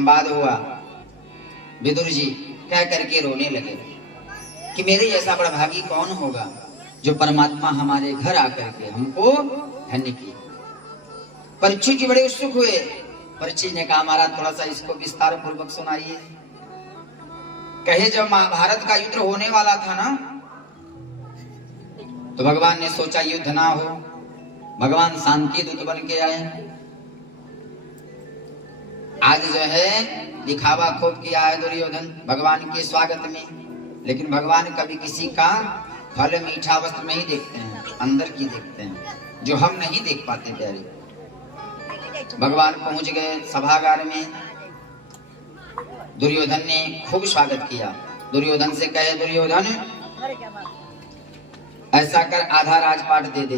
संवाद हुआ। विदुर जी कह करके रोने लगे कि मेरे जैसा बड़ा भागी कौन होगा जो परमात्मा हमारे घर आकर के हमको धन्य किए। परीक्षित जी बड़े उत्सुक हुए। परीक्षित ने कहा महाराज थोड़ा सा इसको विस्तार पूर्वक सुनाइए। कहे जब महाभारत का युद्ध होने वाला था ना, तो भगवान ने सोचा युद्ध ना हो, भगवान शांति दूत बन के आए। आज जो है दिखावा खूब किया है दुर्योधन भगवान के स्वागत में, लेकिन भगवान कभी किसी का फल मीठा वस्त्र नहीं देखते हैं, अंदर की देखते हैं जो हम नहीं देख पाते। प्यारे भगवान पहुंच गए सभागार में। दुर्योधन ने खूब स्वागत किया। दुर्योधन से कहे दुर्योधन ऐसा कर आधा राजपाट दे दे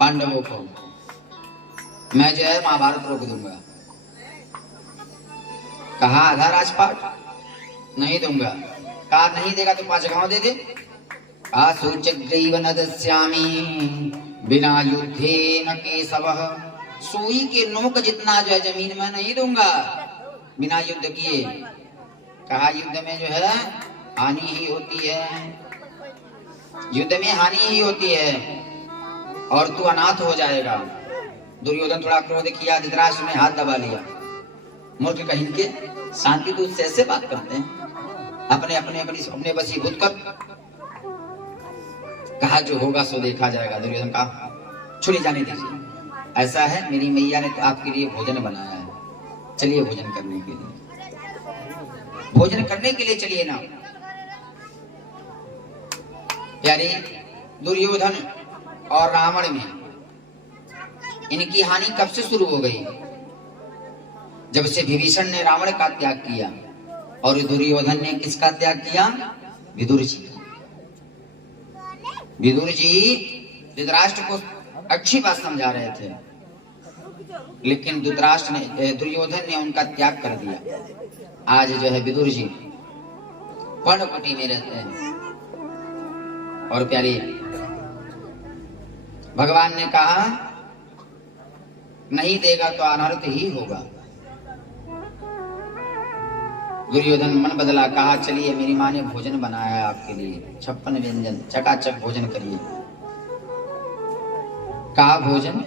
पांडवों को, मैं जो है महाभारत रोक दूंगा। कहा आधा राजपाट नहीं दूंगा। कहा नहीं देगा तो 5 गांव दे दे। कहा सूचग्रीव न दस्यामि बिना युद्धे न केशवः, सुई के नोक जितना जो है जमीन में नहीं दूंगा बिना युद्ध किए। कहा युद्ध में जो है हानि ही होती है, युद्ध में हानि ही होती है और तू अनाथ हो जाएगा। दुर्योधन थोड़ा क्रोध किया, धृतराष्ट्र ने हाथ दबा लिया। मूर्ख कहीं के शांति दूत से ऐसे बात करते हैं, अपने वशीभूत कर। कहा जो होगा सो देखा जाएगा। दुर्योधन कहा छुड़ी जाने दीजिए, ऐसा है मेरी मैया ने तो आपके लिए भोजन बनाया है, चलिए भोजन करने के लिए, भोजन करने के लिए चलिए ना। प्यारे दुर्योधन और रावण में इनकी हानि कब से शुरू हो गई? जब से विभीषण ने रावण का त्याग किया और दुर्योधन ने किसका त्याग किया? विदुर जी। विदुर जी धृतराष्ट्र को अच्छी बात समझा रहे थे, लेकिन दुर्योधन ने उनका त्याग कर दिया। आज जो है विदुर जी पर्णकुटी में रहते हैं। और प्यारे भगवान ने कहा नहीं देगा तो अनर्थ ही होगा। दुर्योधन मन बदला, कहा चलिए मेरी माँ ने भोजन बनाया है आपके लिए, 56 व्यंजन, चकाचक भोजन करिए। कहा भोजन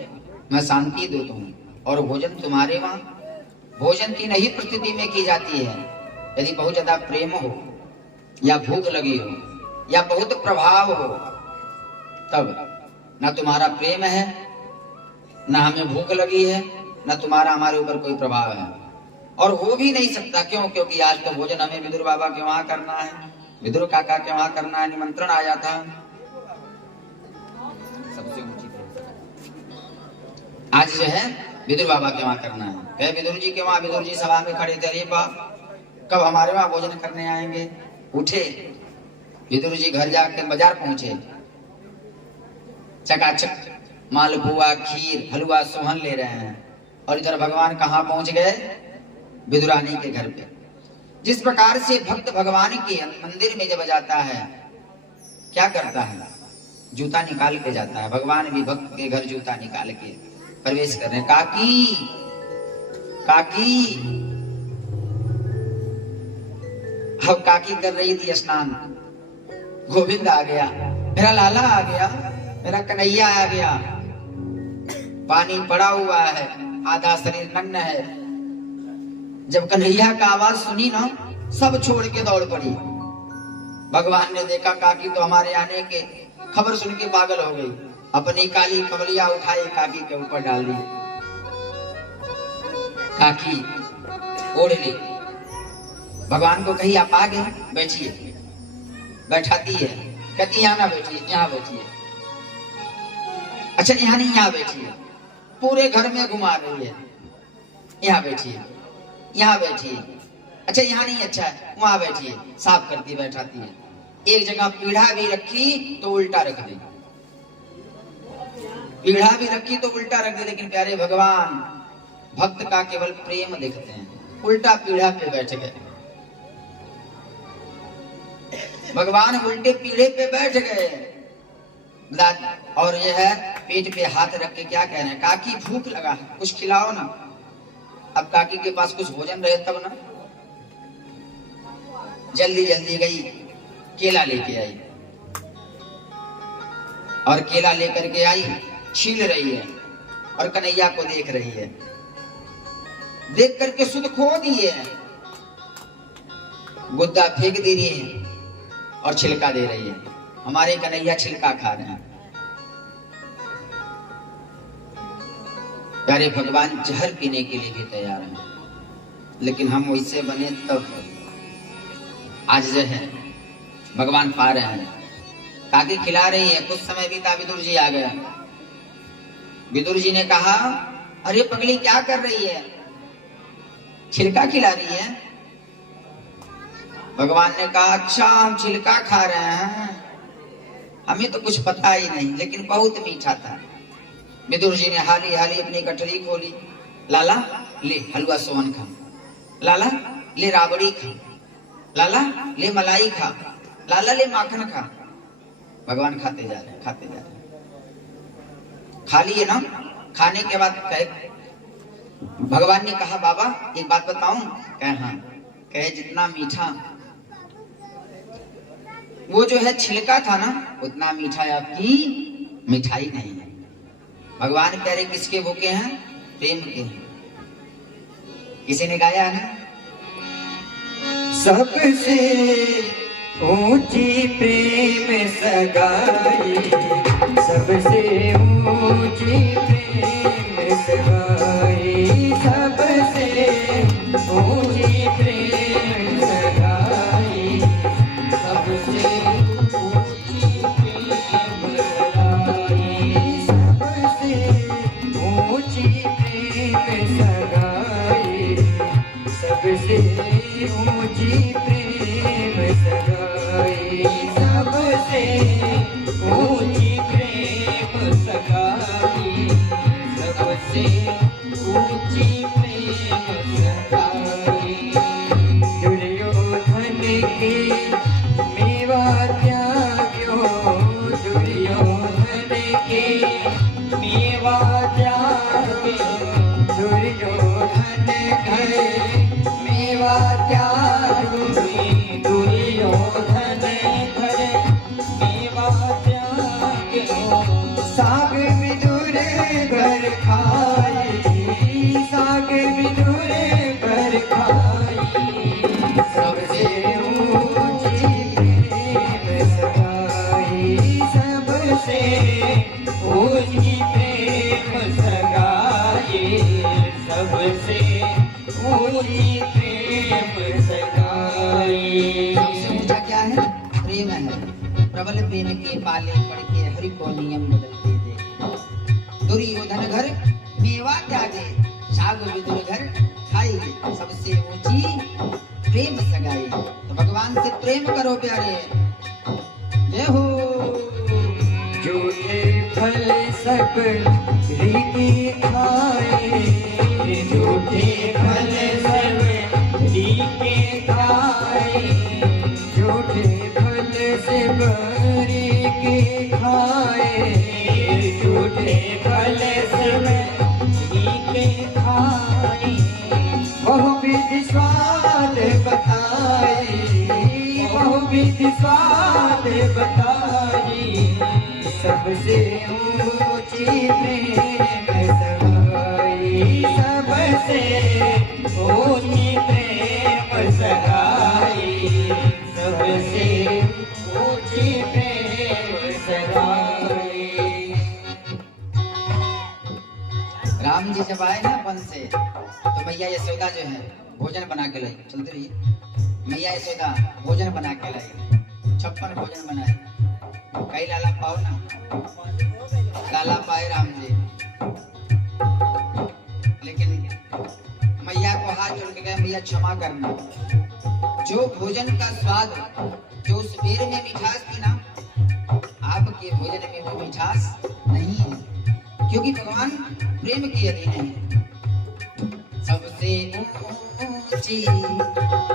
मैं शांति दूत हूं और भोजन तुम्हारे वहां? भोजन 3 ही परिस्थिति में की जाती है, यदि बहुत ज्यादा प्रेम हो या भूख लगी हो या बहुत प्रभाव हो, तब ना तुम्हारा प्रेम है, ना हमें भूख लगी है, ना तुम्हारा हमारे ऊपर कोई प्रभाव है, और हो भी नहीं सकता। क्यों? क्योंकि आज तो भोजन हमें विदुर बाबा के वहां करना है, विदुर काका के वहां करना है, निमंत्रण आया था। सबसे ऊंची आज जो है विदुर बाबा के वहां करना है। कहे विदुर जी के वहां, विदुर जी सभा में खड़े थे, अरे बाप कब हमारे वहां भोजन करने आएंगे? उठे विदुर जी घर जाकर बाजार पहुंचे, चकाचक मालपुआ, खीर, हलवा, सोहन ले रहे हैं, और इधर भगवान कहाँ पहुंच गए? विदुरानी के घर पे। जिस प्रकार से भक्त भगवान के मंदिर में जब जाता है क्या करता है? जूता निकाल के जाता है। भगवान भी भक्त के घर जूता निकाल के प्रवेश कर रहे हैं। काकी काकी, अब काकी कर रही थी स्नान, गोविंद आ गया, मेरा लाला आ गया, मेरा कन्हैया आ गया। पानी पड़ा हुआ है, आधा शरीर नग्न है। जब कन्हैया का आवाज सुनी ना, सब छोड़ के दौड़ पड़ी। भगवान ने देखा काकी तो हमारे आने के खबर सुन के पागल हो गई, अपनी काली कमलिया उठाई काकी के ऊपर डाल दी। काकी ओढ़ ली। भगवान को कही आप आ गए, बैठिए। बैठाती है, कहती यहाँ ना बैठिए, यहाँ बैठिए। अच्छा यहाँ नहीं, यहाँ बैठिए। पूरे घर में घुमा रही है, यहाँ बैठिए, यहाँ बैठिए। अच्छा यहाँ नहीं, अच्छा है, वहां बैठिए। साफ करती बैठाती है। एक जगह पीढ़ा भी रखी तो उल्टा रख दी, पीढ़ा भी रखी तो उल्टा रख दी। लेकिन प्यारे भगवान भक्त का केवल प्रेम देखते हैं, उल्टा पीढ़ा पे बैठ गए। भगवान उल्टे पीढ़े पे बैठ गए और यह है पेट पे हाथ रख के क्या कह रहे हैं? काकी भूख लगा है, कुछ खिलाओ ना। अब काकी के पास कुछ भोजन रहे तब ना, जल्दी जल्दी गई, केला लेके आई और केला लेकर के आई, छील रही है और कन्हैया को देख रही है। देख करके सुध खो दिए, गुद्दा फेंक दे रही है और छिलका दे रही है। हमारे कन्हैया छिलका खा रहे हैं। प्यारे भगवान जहर पीने के लिए भी तैयार हैं, लेकिन हम वैसे बने तब आज जो है भगवान पा रहे हैं। काकी खिला रही है, कुछ समय बीता, विदुर जी आ गया। विदुर जी ने कहा, अरे पगली क्या कर रही है, छिलका खिला रही है। भगवान ने कहा, अच्छा हम छिलका खा रहे हैं, हमें तो कुछ पता ही नहीं, लेकिन बहुत मीठा था। विदुर जी ने हाली हाली अपनी कटोरी खोली, लाला ले हलवा सोहन खा, लाला ले राबड़ी खा, लाला ले मलाई खा, लाला ले माखन खा। भगवान खाते जा रहे, खाते जा रहे। खा लिए ना, खाने के बाद भगवान ने कहा, बाबा एक बात बताऊं? कहे हाँ। कहे जितना मीठा वो जो है छिलका था ना, उतना मीठा आपकी मिठाई नहीं है। भगवान कह रहे किसके भूखे हैं? प्रेम के। किसी ने गाया है ना, सबसे ऊंची प्रेम सगाई, सबसे ऊंची प्रेम सगाई, सबसे ऊंची प्रेम सगाई, सबसे ऊंची प्रेम सगाई, सबसे ऊंची प्रेम सगाई, सबसे ऊंची प्रेम सगाई, सबसे ऊंची प्रेम सगाई, सबसे ऊंची प्रेम सगाई। दुर्योधन की मेवा त्याग्यो, दुर्योधन की मेवा त्याग्यो, दुर्योधन के मेवा त्यागी, दुर्योधन घर मेवा त्याग्यो, साग विदुर घर खाई, साग विदुर घर खाई, सबसे ऊंची प्रेम सगाई, सबसे ऊंची प्रेम सगाई, सबसे ऊंची प्रेम सगाई। सबसे ऊंचा क्या है? प्रेम है। प्रबल प्रेम के पाले पड़ के हरि को नियम बदलते दे। दुर्योधन घर मेवा त्यागे, साग विदुर घर खाई, सबसे ऊंची प्रेम सगाई। तो भगवान से प्रेम करो प्यारे। जय हो। झूठे फल सब रीति खाए, झूठे फल सब रीति खाए, झूठे फल सब रीति खाए, झूठे फल सब रीति खाए, बहुविध स्वाद बताए, बहुविध स्वाद बताए, सबसे ऊंची प्रेम सगाई, सबसे ऊंची प्रेम सगाई, सबसे ऊंची प्रेम सगाई। राम जी जब आए ना वन से, तो मैया यशोदा जो है भोजन बना के लाई। चलते रहिए। मैया यशोदा भोजन बना के लाई, 56 भोजन बनाए। कई लाला पाओ ना, लाला पाए राम जी। लेकिन मैया को हाथ जोड़ के कहे, मैया क्षमा करना, जो भोजन का स्वाद, जो उस बेर में मिठास थी ना, आपके भोजन में वो मिठास नहीं है, क्योंकि भगवान प्रेम के अधीन है। सबसे ऊंची,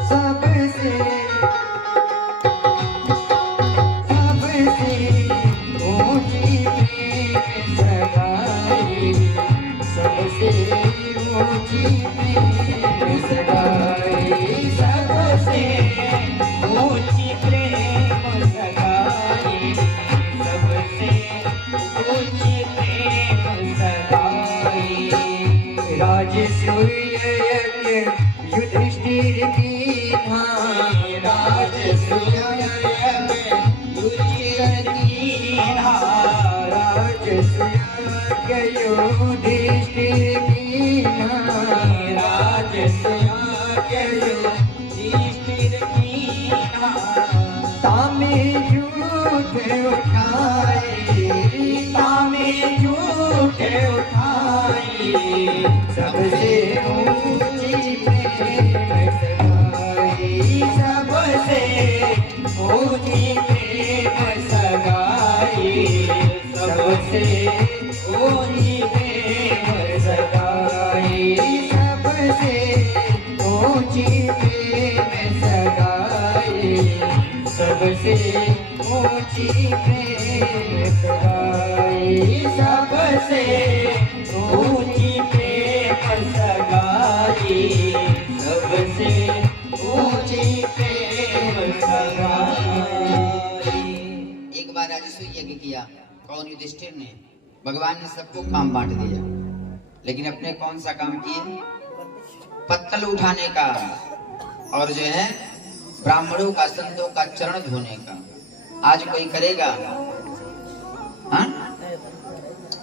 सबसे ऊंची प्रेम सगाई, सबसे ऊंची प्रेम युधिष्ठिर कीन्हा राजसूय युधिष्ठिर कीन्हा राजसूय युधिष्ठिर कीन्हा राजसूय युधिष्ठिर कीन्हा तामे झूठ उठाए सबसे ऊंची प्रेम सगाई सबसे ऊंची प्रेम सगाई सबसे ऊंची प्रेम सगाई सबसे ऊंची प्रेम सगाई सबसे ऊंची प्रेम सगाई सबसे ऊंची प्रेम सगाई सबसे ऊंची प्रेम सगाई। एक बार राजसूय यज्ञ किया। कौन? युधिष्ठिर ने। भगवान ने सबको काम बांट दिया, लेकिन अपने कौन सा काम किए? पत्तल उठाने का और जो है ब्राह्मणों का, संतों का चरण धोने का। आज कोई करेगा? हाँ?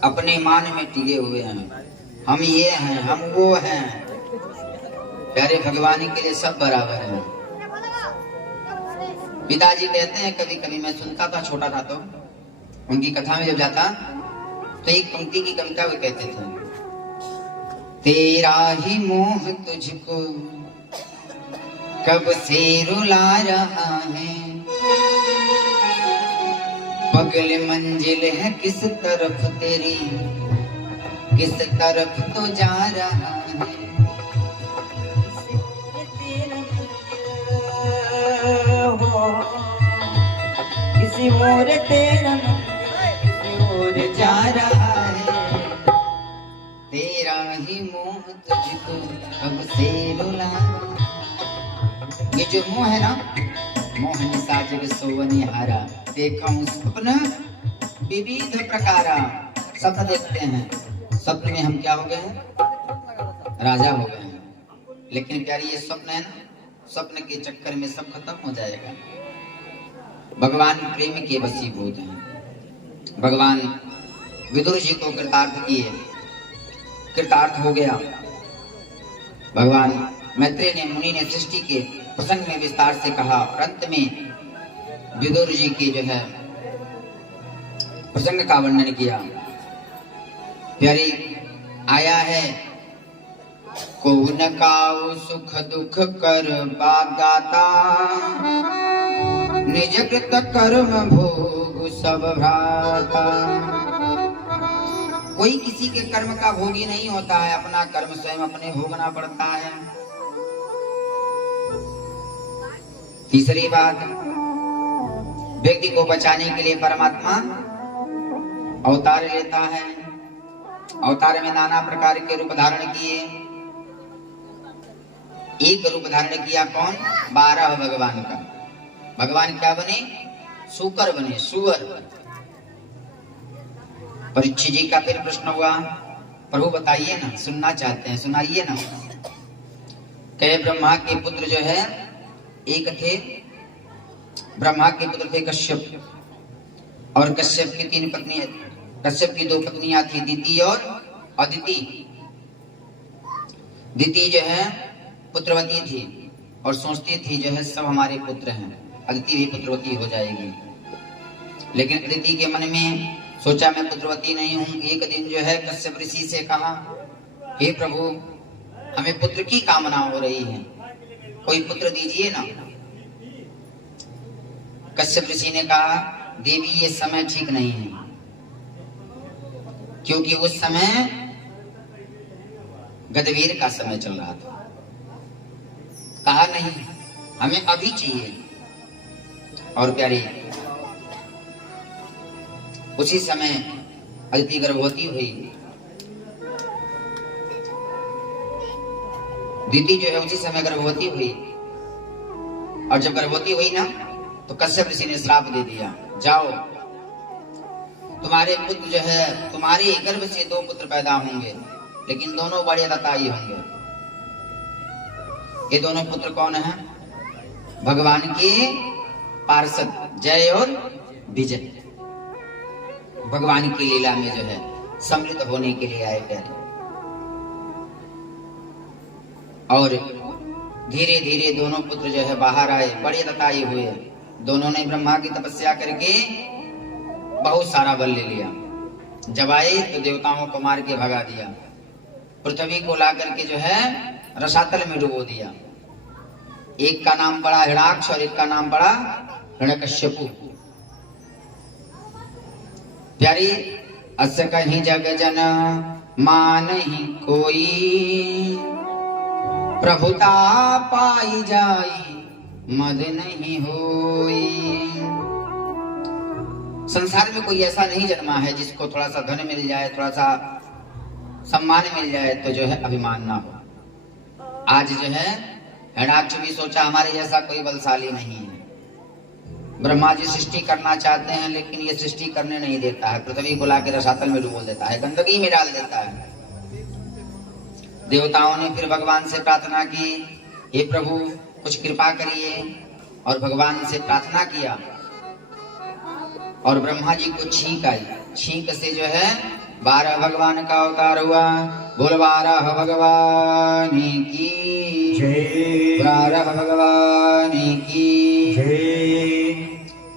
अपने मान में टिके हुए हैं, हम ये हैं, हम वो हैं। प्यारे भगवान के लिए सब बराबर हैं। पिताजी कहते हैं, कभी कभी मैं सुनता था, छोटा था तो उनकी कथा में जब जाता तो एक पंक्ति की कविता वो कहते थे, तेरा ही मोह तुझको कब से रुला रहा है, बगल मंजिल है किस तरफ तेरी, किस तरफ तो जा रहा है। किसी और तेरा किसी और जा रहा है, तेरा ही मोह तुझको कब से रुला। ये जो मोह है ना, मोहन साजग सोवनी हारा, देखूं स्वप्न विविध प्रकारा। सपन देखते हैं, स्वप्न में हम क्या हो गए हैं? राजा हो गए हैं। लेकिन प्यारी ये स्वप्न है ना, स्वप्न के चक्कर में सब खत्म हो जाएगा। भगवान प्रेम के वशीभूत हैं। भगवान विदुर जी को कृतार्थ किए, कृतार्थ हो गया। भगवान मैत्रेय ने, मुनि ने सृष्टि के प्रसंग में विस्तार से कहा। अंत में विदुर जी की जो है प्रसंग का वर्णन किया। प्यारी आया है, को न काऊ सुख दुख कर बागाता, निज कृत कर्म भोग सब भ्राता। कोई किसी के कर्म का भोगी नहीं होता है, अपना कर्म स्वयं अपने भोगना पड़ता है। तीसरी बात, व्यक्ति को बचाने के लिए परमात्मा अवतार लेता है। अवतार में नाना प्रकार के रूप धारण किए। एक रूप धारण किया कौन? 12 भगवान का। भगवान क्या बने? सूकर बने, सुअर। परीक्षित जी का फिर प्रश्न हुआ, प्रभु बताइए ना, सुनना चाहते हैं, सुनाइए ना। कहे ब्रह्मा के पुत्र जो है एक थे, ब्रह्मा के पुत्र थे कश्यप, और कश्यप की 3 पत्नियां, कश्यप की 2 पत्नियां थी, दिति और अदिति। दिति जो है पुत्रवती थी और सोचती थी जो है सब हमारे पुत्र हैं, अदिति भी पुत्रवती हो जाएगी। लेकिन अदिति के मन में सोचा मैं पुत्रवती नहीं हूं। एक दिन जो है कश्यप ऋषि से कहा, हे प्रभु हमें पुत्र की कामना हो रही है, कोई पुत्र दीजिए ना। कश्यप ऋषि ने कहा, देवी ये समय ठीक नहीं है, क्योंकि उस समय गदवीर का समय चल रहा था। कहा नहीं, हमें अभी चाहिए। और प्यारी उसी समय अदिति गर्भवती हुई। दीदी जो है उसी समय गर्भवती हुई, और जब गर्भवती हुई ना तो कश्यप ऋषि ने श्राप दे दिया, जाओ तुम्हारे पुत्र जो है, तुम्हारे गर्भ से 2 पुत्र पैदा होंगे, लेकिन दोनों बड़े लताई होंगे। ये दोनों पुत्र कौन हैं? भगवान के पार्षद जय और विजय, भगवान की लीला में जो है सम्मिलित होने के लिए आए प्यारे। और धीरे धीरे दोनों पुत्र जो है बाहर आए, बड़े तताई हुए। दोनों ने ब्रह्मा की तपस्या करके बहुत सारा बल ले लिया। जब आए तो देवताओं को मार के भगा दिया, पृथ्वी को ला करके जो है रसातल में डुबो दिया। एक का नाम पड़ा हिरण्याक्ष और एक का नाम पड़ा हिरण्यकश्यपु। प्यारी, अस कहीं जग जन मानहि कोई, प्रभुता पाई जाई मद नहीं होई। संसार में कोई ऐसा नहीं जन्मा है जिसको थोड़ा सा धन मिल जाए, थोड़ा सा सम्मान मिल जाए तो जो है अभिमान ना हो। आज जो है हिरण्याक्ष भी सोचा हमारे जैसा कोई बलशाली नहीं है। ब्रह्मा जी सृष्टि करना चाहते हैं लेकिन ये सृष्टि करने नहीं देता है, पृथ्वी को लाके रसातल में डुबो देता है, गंदगी में डाल देता है। देवताओं ने फिर भगवान से प्रार्थना की, हे प्रभु कुछ कृपा करिए, और भगवान से प्रार्थना किया और ब्रह्मा जी को छींक आई। छींक से जो है 12 भगवान का अवतार हुआ। बोल 12 भगवान की जय, 12 भगवान की जय।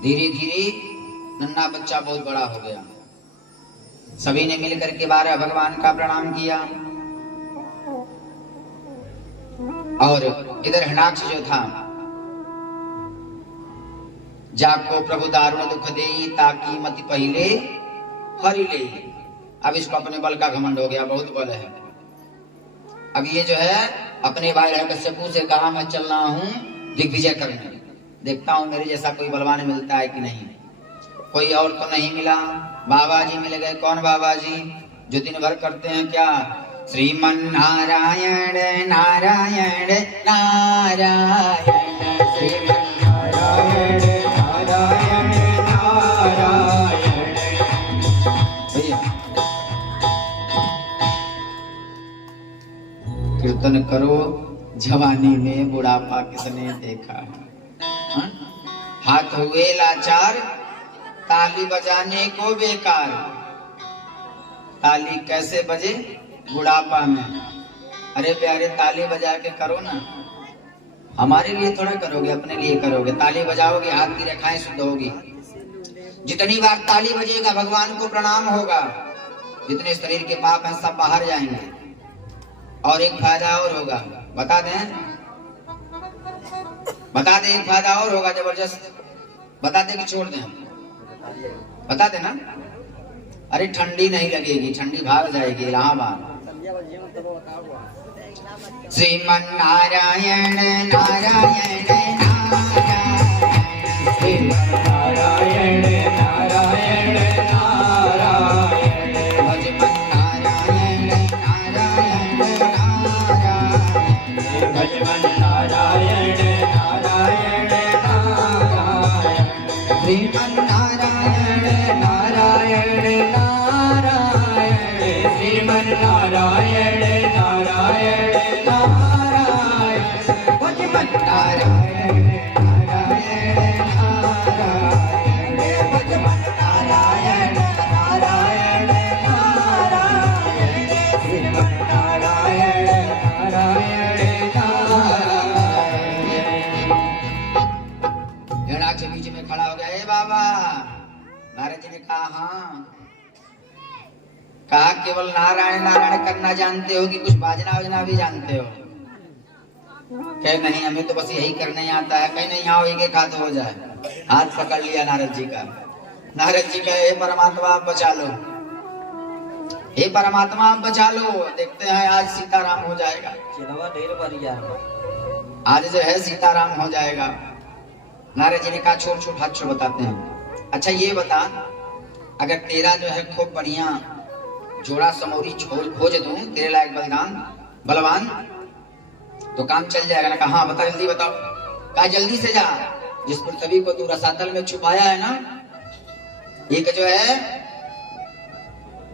धीरे धीरे नन्हा बच्चा बहुत बड़ा हो गया। सभी ने मिलकर के 12 भगवान का प्रणाम किया। और इधर हिरण्याक्ष जो था, जाको प्रभु दारुण दुख देई, ताकि मति पहिले हरि ले। अब इसको अपने बल का घमंड हो गया, बहुत बल है। अब ये जो है अपने भाई हिरण्यकश्यपु से कहा मैं चल रहा हूं दिग्विजय करने, देखता हूं मेरे जैसा कोई बलवान मिलता है कि नहीं। कोई और तो नहीं मिला, बाबा जी मिल गए। कौन बाबा जी? जो दिन भर करते हैं क्या, श्रीमन नारायण नारायण नारायण, श्रीमन नारायण नारायण नारायण। भैया कीर्तन करो, जवानी में बुढ़ापा किसने देखा है। हाथ हुए लाचार, ताली बजाने को बेकार। ताली कैसे बजे? बुढ़ापा में। अरे प्यारे, ताली बजा के करो ना, हमारे लिए थोड़ा करोगे, अपने लिए करोगे। ताली बजाओगे, हाथ की रेखाएं शुद्ध होगी। जितनी बार ताली बजेगा भगवान को प्रणाम होगा, जितने शरीर के पाप हैं सब बाहर जाएंगे। और एक फायदा और होगा, बता दें एक फायदा और होगा जबरदस्त। बता दें कि छोड़ दें? बता देना। अरे ठंडी नहीं लगेगी, ठंडी भाग जाएगी इलाहाबाद। श्रीमन नारायण नारायण नारायण, श्रीमन नारायण नारायण नारायण, भजमन नारायण नारायण नारायण, भजमन नारायण नारायण नारायण, श्रीमन नारायण नारायण नारायण, श्रीमन नारायण नारायण नारायण, भजमन नारायण नारायण नारायण, भजमन नारायण नारायण नारायण, श्रीमन नारायण नारायण नारायण। हिरण्याक्ष बीच में खड़ा हो गया, हे बाबा। नारद जी ने कहा हाँ। कहा केवल नारायण नारायण करना जानते हो कि कुछ बाजना बजना भी जानते हो? कहे नहीं, हमें तो बस यही करने आता है। कहीं नहीं, आओ एक हाथ हो जाए। हाथ पकड़ लिया नारद जी का। नारद जी कहे हे परमात्मा आप बचा लो, हे परमात्मा आप बचा लो। देखते हैं आज सीताराम हो जाएगा। आज जो है सीताराम हो जाएगा। नारद जी ने कहा छोड़ छोड़, हाथ छोड़, बताते हैं। अच्छा ये बता, अगर तेरा जो है खूब बढ़िया जोड़ा समोरी खोज दूं तेरे लायक बलवान तो काम चल जाएगा ना? कहा बता, जल्दी बताओ। कहा जल्दी से जा, जिस पृथ्वी को तू रसातल में छुपाया है ना, एक जो है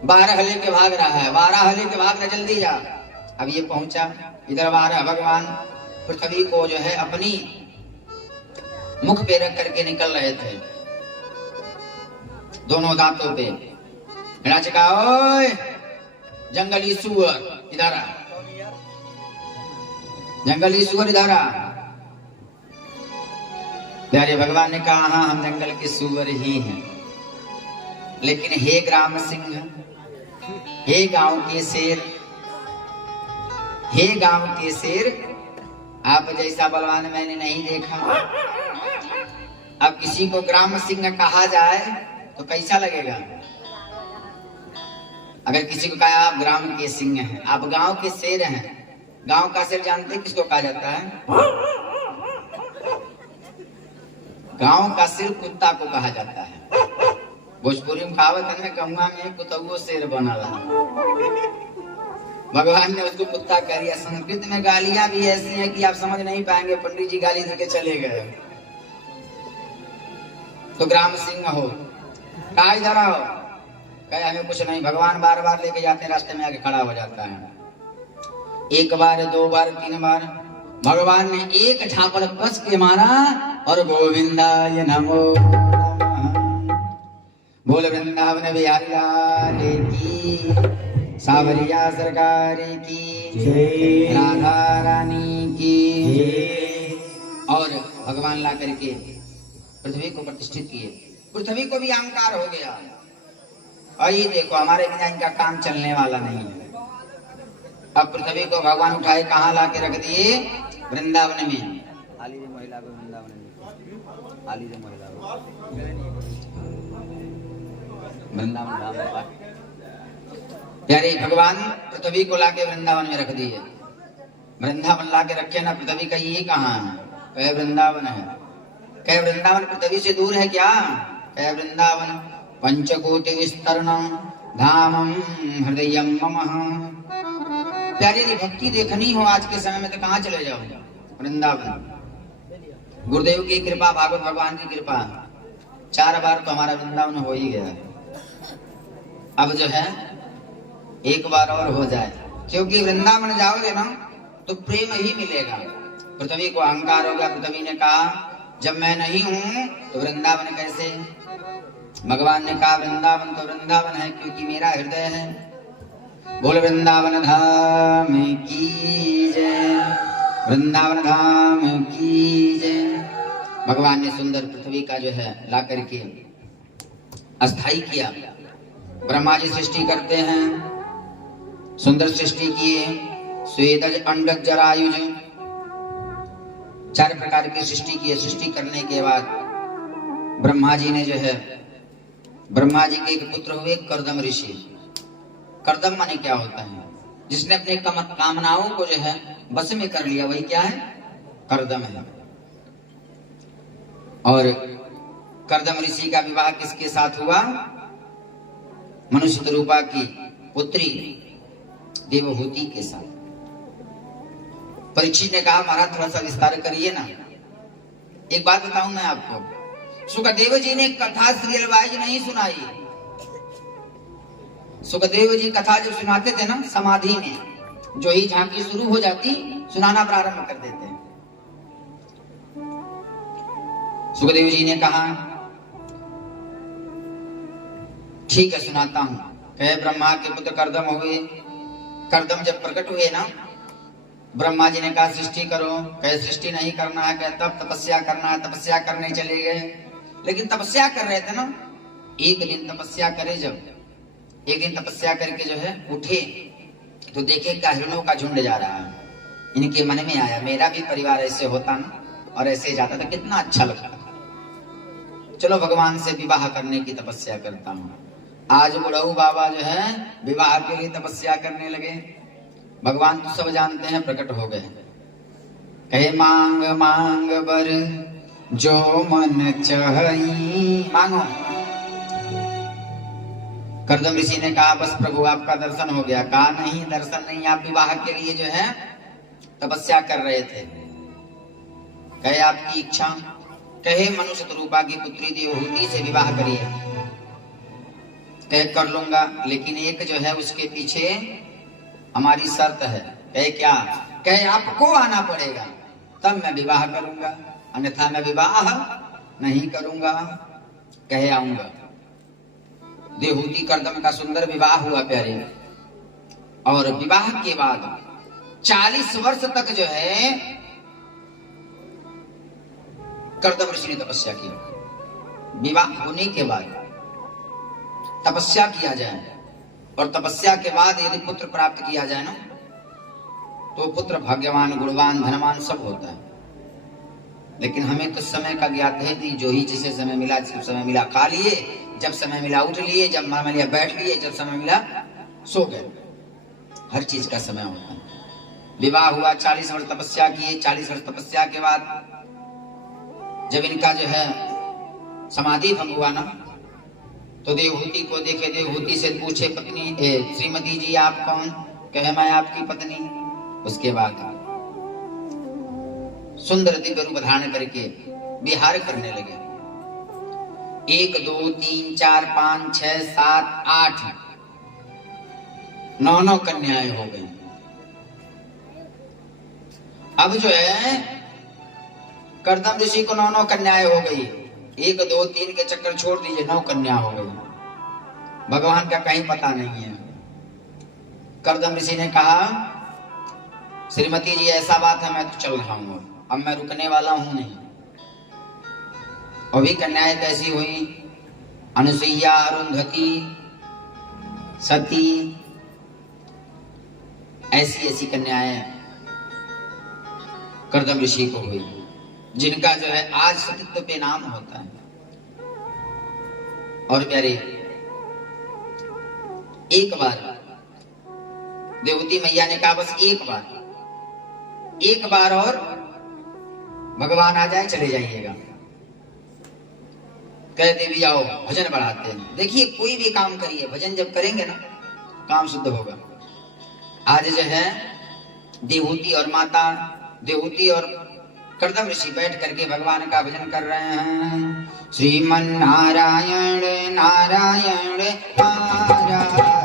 12 लेके भाग रहा है, 12 लेके भाग रहा, जल्दी जा। अब ये पहुंचा, इधर 12 भगवान पृथ्वी को जो है अपनी मुख पे रख करके निकल रहे थे, दोनों दांतों पे। राज का ओए जंगली सुअर इधर आ, जंगली सुअर इधर आ। प्यारे भगवान ने कहा हाँ हम जंगल के सुअर ही हैं, लेकिन हे ग्राम सिंह, हे गांव के शेर, हे गांव के शेर, आप जैसा बलवान मैंने नहीं देखा। अब किसी को ग्राम सिंह कहा जाए तो कैसा लगेगा? अगर किसी को कहा आप ग्राम के सिंह हैं, आप गांव के शेर हैं। गांव का शेर जानते हैं किसको कहा जाता है? गांव का शेर कुत्ता को कहा जाता है। भोजपुरी में कहावत है ना, कौआ में कुतुओ शेर बना रहा। भगवान ने उसको कुत्ता कह दिया। संस्कृत में गालियां भी ऐसी हैं कि आप समझ नहीं पाएंगे, पंडित जी गाली देके चले गए। तो ग्राम सिंह हो, कहा इधर आओ, कहे हमें कुछ नहीं। भगवान बार बार लेके जाते हैं, रास्ते में आके खड़ा हो जाता है। एक बार, दो बार, तीन बार भगवान ने एक झापड़ कस के मारा और गोविंदाय नमो नमः। बोल वृंदावन बिहारी लाल की, सावरिया सरकार की जय, राधा रानी की जय। और भगवान ला करके पृथ्वी को प्रतिष्ठित किए। पृथ्वी को भी अहंकार हो गया, और ये देखो हमारे बिना इनका काम चलने वाला नहीं है। अब पृथ्वी को भगवान उठाए कहाँ ला के रख दिए? वृंदावन में। वृंदावन प्यारे भगवान पृथ्वी को लाके वृंदावन में रख दिए। वृंदावन लाके रखे ना, पृथ्वी का ये कहाँ है? कहे वृंदावन है। कहे वृंदावन पृथ्वी से दूर है क्या? कहे वृंदावन पंचकोटि विस्तरणम धामम हृदयम ममः। प्यारे यदि भक्ति देखनी हो आज के समय में तो कहाँ चले जाओ? वृंदावन। गुरुदेव की कृपा, भागवत भगवान की कृपा, 4 बार तो हमारा वृंदावन हो ही गया। अब जो है एक बार और हो जाए, क्योंकि वृंदावन जाओगे ना तो प्रेम ही मिलेगा। पृथ्वी को अहंकार हो गया। पृथ्वी ने कहा जब मैं नहीं हूं तो वृंदावन कैसे? भगवान ने कहा वृंदावन तो वृंदावन है क्योंकि मेरा हृदय है। बोल वृंदावन धाम की जय, वृंदावन धाम की जय। भगवान ने सुंदर पृथ्वी का जो है ला करके अस्थाई किया। ब्रह्मा जी सृष्टि करते हैं, सुंदर सृष्टि किए। स्वेदज अंडज जरायुज 4 प्रकार की सृष्टि की। सृष्टि करने के बाद ब्रह्मा जी ने जो है, ब्रह्मा जी के एक पुत्र हुए कर्दम ऋषि। कर्दम माने क्या होता है? जिसने अपने कामनाओं को जो है बस में कर लिया, वही क्या है? कर्दम है। और कर्दम ऋषि का विवाह किसके साथ हुआ? मनुष्य रूपा की पुत्री देवहूति के साथ। परीक्षित ने कहा महाराज थोड़ा सा विस्तार करिए ना। एक बात बताऊं मैं आपको, सुखदेव जी ने कथा सीरियल वाइज नहीं सुनाई। सुखदेव जी कथा जब सुनाते थे ना समाधि में, जो ही झांकी शुरू हो जाती सुनाना प्रारंभ कर देते हैं। सुखदेव जी ने कहा ठीक है सुनाता हूं। कहे ब्रह्मा के पुत्र कर्दम हुए। कर्दम जब प्रकट हुए ना, ब्रह्मा जी ने कहा सृष्टि करो। कहे सृष्टि नहीं करना है। कहे तब तपस्या करना है। तपस्या करने चले गए। लेकिन तपस्या कर रहे थे ना, एक दिन तपस्या करे, जब एक दिन तपस्या करके जो है उठे तो देखे क्या हिरणों का झुंड जा रहा है। इनके मन में आया मेरा भी परिवार ऐसे होता ना और ऐसे जाता तो कितना अच्छा लगता। चलो भगवान से विवाह करने की तपस्या करता हूँ। आज बुढ़ऊ बाबा जो है विवाह के लिए तपस्या करने लगे। भगवान तो सब जानते हैं, प्रकट हो गए। कहे मांग मांग बर जो मन चाही, मांगो। कर्दम ऋषि ने कहा बस प्रभु आपका दर्शन हो गया। कहा नहीं दर्शन नहीं, आप विवाह के लिए जो है तपस्या कर रहे थे। कहे आपकी इच्छा? कहे मनुष्य रूपा की पुत्री देवहूति से विवाह करिए। कहे कर लूंगा, लेकिन एक जो है उसके पीछे हमारी शर्त है। कहे क्या? कहे आपको आना पड़ेगा। तब मैं विवाह करूंगा, अन्यथा मैं विवाह नहीं करूंगा, कह आऊंगा। देवहूति कर्दम का सुंदर विवाह हुआ प्यारे। और विवाह के बाद 40 वर्ष तक जो है कर्दम ऋषि ने तपस्या की। विवाह होने के बाद तपस्या किया जाए, और तपस्या के बाद यदि पुत्र प्राप्त किया जाए ना, तो पुत्र भाग्यवान, गुणवान, धनवान सब होता है। लेकिन हमें तो समय का ज्ञात है नहीं, जो ही जिसे समय मिला, जब समय मिला खा लिए, जब समय मिला उठ लिए, जब मन मिला बैठ लिए, जब समय मिला सो गए। हर चीज का समय होता है। विवाह हुआ, 40 वर्ष तपस्या किए। 40 वर्ष तपस्या के बाद जब इनका जो है समाधि भंग हुआ ना, तो देवहूति को देखे, देवहूति से पूछे पत्नी, श्रीमती जी आप कौन? कहे मैं आपकी पत्नी। उसके बाद सुंदर दिव्य रूप धारण करके विहार करने लगे। 1 2 3 4 5 6 7 8 9 कन्याएं हो गई। अब जो है कर्दम ऋषि को 9 कन्याएं हो गई। 1 2 3 के चक्कर छोड़ दीजिए, 9 कन्या हो गई। भगवान का कहीं पता नहीं है। कर्दम ऋषि ने कहा श्रीमती जी ऐसा बात है, मैं तो चल रहा हूं, अब मैं रुकने वाला हूं नहीं। अभी कन्याएं कैसी हुई? अनुसुईया, अरुंधति, सती, ऐसी ऐसी कन्याएं कर्दम ऋषि को हुई, जिनका जो है आज सतीत्व पे नाम होता है। और प्यारे एक बार देवती मैया ने कहा बस एक बार और भगवान आ जाए चले जाइएगा। कह देवी आओ भजन बढ़ाते हैं। देखिए कोई भी काम करिए, भजन जब करेंगे ना काम शुद्ध होगा। आज जो है देवहूति और माता, देवहूति और कर्दम ऋषि बैठ करके भगवान का भजन कर रहे हैं। श्रीमन नारायण नारायण नारायण,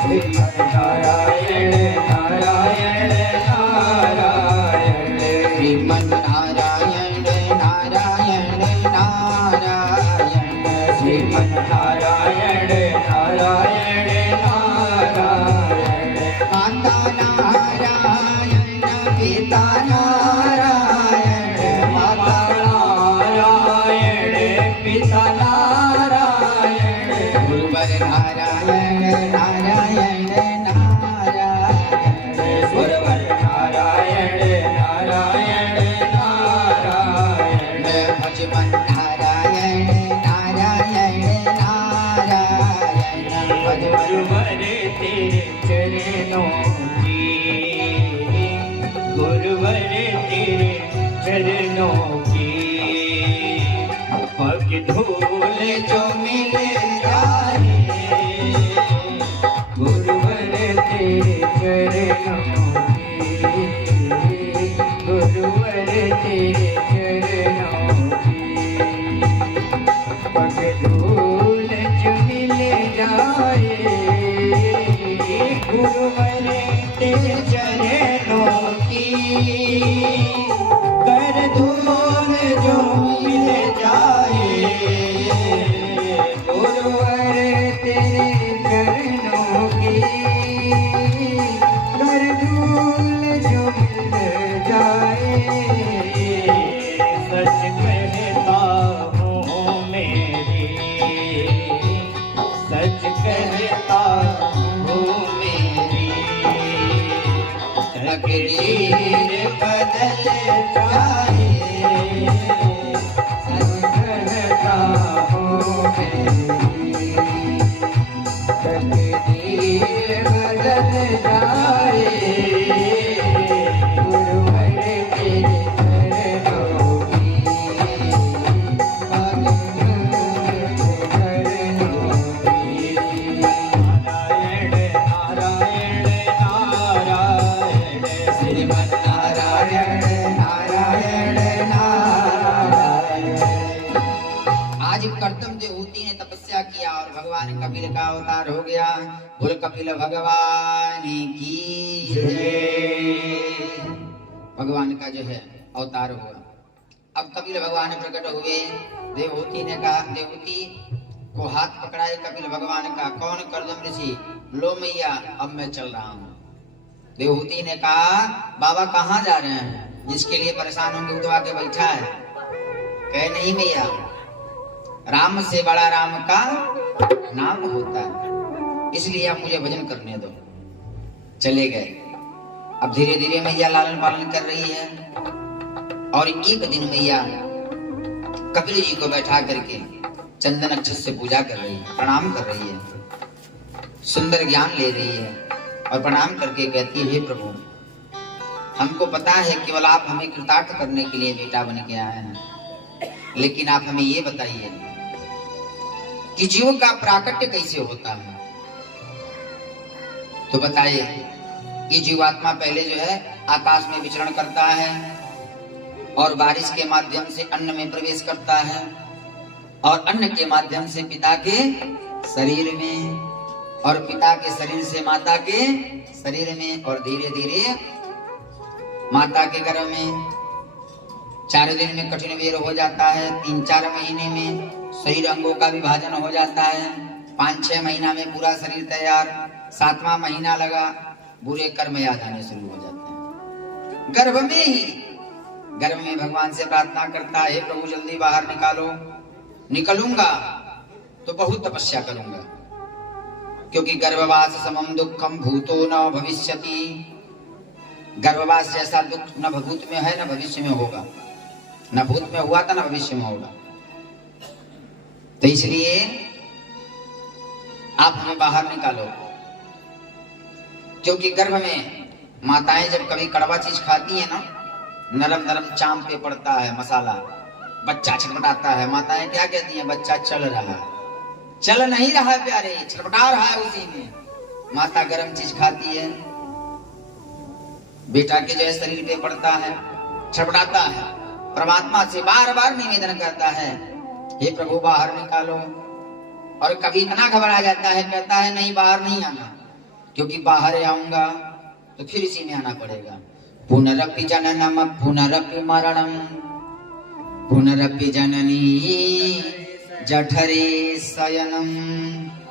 श्रीमन नारायण नारायण नारायण, श्रीमन नारायण नारायण नारायण, श्रीमन नारायण नारायण नारायण, माता नारायण पिता नारायण, माता नारायण पिता नारायण, गुरुवर नारायण नारायण नारायण, गुरुवर नारायण नारायण नारायण, भजमन नारायण नारायण नारायण, गुरुवर तेरे चरणों की, गुरुवर तेरे चरणों की, पग धूल जो मिल जाए, गुरुवर तेरे चरणों की, गुरुवर तेरे चरणों की, पग धूल जो मिल जाए, गुरुवर तेरे चरणों की, कर धूल जो मिल जाए, गुरुवर तेरे चरणों की, कर धूल जो मिल जाए। सच कहता हूँ मेरी, सच कहता हूँ मेरी, तकदीर बदल जाए, सच कहता हूँ मेरी, तकदीर बदल जाए, गुरुवर तेरे चरणों की, पग धूल चरणों की, नारायण नारायण नारायण, श्रीमन नारायण नारायण नारायण। आज कर्दम देवहूति ने तपस्या किया और भगवान कपिल का अवतार हो गया। बोल कपिल भगवान की जय। भगवान का जो है अवतार हुआ। अब कपिल भगवान प्रकट हुए। देवहूति ने कहा, देवहूति को हाथ पकड़ाए कपिल भगवान का, कौन कर्दम ऋषि, लो मैया अब मैं चल रहा हूँ। देवहूति ने कहा, बाबा कहाँ जा रहे हैं, जिसके लिए परेशान होंगे वो तो आके बैठा है। कहे नहीं मैया, राम से बड़ा राम का नाम होता है, इसलिए आप मुझे भजन करने दो। चले गए। अब धीरे धीरे मैया लालन पालन कर रही है और एक दिन मैया कपिल जी को बैठा करके चंदन अक्षत से पूजा कर रही है, प्रणाम कर रही है, सुंदर ज्ञान ले रही है और प्रणाम करके कहती है, हे प्रभु हमको पता है केवल आप हमें कृतार्थ करने के लिए बेटा बन के आए हैं, लेकिन आप हमें ये बताइए कि जीव का प्राकट्य कैसे होता है। तो बताइए कि जीवात्मा पहले जो है आकाश में विचरण करता है और बारिश के माध्यम से अन्न में प्रवेश करता है और अन्न के माध्यम से पिता के शरीर में और पिता के शरीर से माता के शरीर में और धीरे धीरे माता के गर्भ में 4 दिन में कठिन वीर हो जाता है, 3-4 महीने में शरीर अंगों का विभाजन हो जाता है, 5-6 महीना में पूरा शरीर तैयार, 7वां महीना लगा बुरे कर्म याद आने शुरू हो जाते हैं। गर्भ में भगवान से प्रार्थना करता है, प्रभु जल्दी बाहर निकालो, निकलूंगा तो बहुत तपस्या करूंगा, क्योंकि गर्भवास समम दुखम भूतो न भविष्यति। गर्भवास जैसा दुख न भूत में है न भविष्य में होगा, न भूत में हुआ था न भविष्य में होगा। तो इसलिए आप हमें बाहर निकालो, क्योंकि गर्भ में माताएं जब कभी कड़वा चीज खाती है ना, नरम नरम चाम पे पड़ता है मसाला, बच्चा छटपटाता है, माताएं क्या कहती हैं, बच्चा चल रहा है, चल नहीं रहा है प्यारे, छटपटा रहा है उसी में। माता गर्म चीज खाती है, बेटा के जो है शरीर पे पड़ता है, छटपटाता है, परमात्मा से बार बार निवेदन करता है, हे प्रभु बाहर निकालो। और कभी इतना घबरा जाता है, कहता है नहीं बाहर नहीं आना, क्योंकि बाहर आऊंगा तो फिर इसी में आना पड़ेगा। पुनरपि जननम पुनरपि मरणम पुनरपि जननी जठरे शयनम।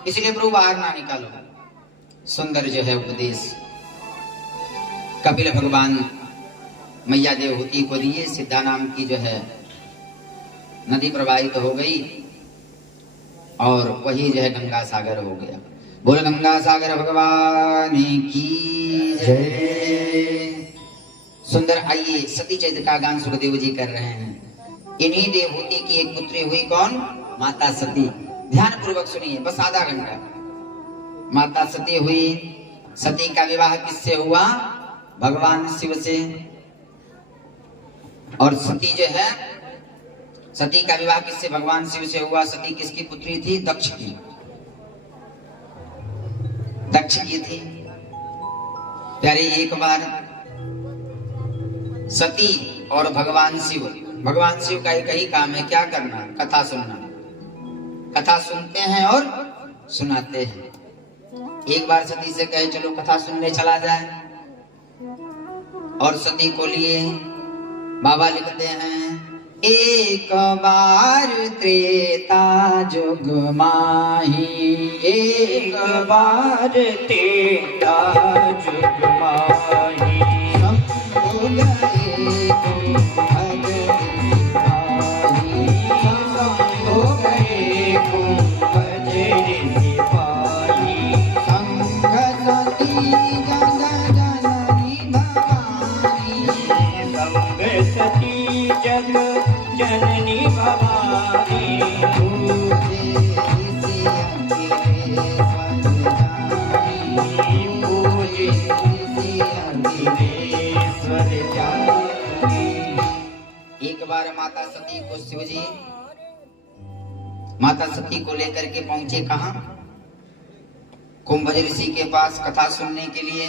इसलिए प्रभु बाहर ना निकालो। सुंदर जो है उपदेश कपिल भगवान मैया देवहूति को दिए। सिद्धा नाम की जो है नदी प्रवाहित हो गई और वही जो है गंगा सागर हो गया। बोल गंगा सागर भगवान की जय। सुंदर। आइए सती चरित्र का गान सुखदेव जी कर रहे हैं। इन्हीं देवहूति की एक पुत्री हुई, कौन? माता सती। ध्यान पूर्वक सुनिए, बस आधा घंटा। माता सती हुई। सती का विवाह किससे हुआ? भगवान शिव से। और सती जो है, सती का विवाह किससे? भगवान शिव से हुआ। सती किसकी पुत्री थी? दक्ष की। दक्ष की थी। प्यारे एक बार सती और भगवान शिव का एक ही काम है, क्या करना? कथा सुनना। कथा सुनते हैं और सुनाते हैं। एक बार सती से कहे चलो कथा सुनने चला जाए, और सती को लिए बाबा लिखते हैं, एक बार त्रेता जुग माही, एक बार त्रेता जुग माही, जननी भवानी एक बार माता सती को शिवजी माता सती को लेकर के पहुंचे कहां? कुंभ ऋषि के पास कथा सुनने के लिए।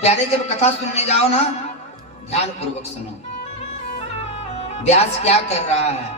प्यारे जब कथा सुनने जाओ ना, ध्यान पूर्वक सुनो। व्यास क्या कर रहा है?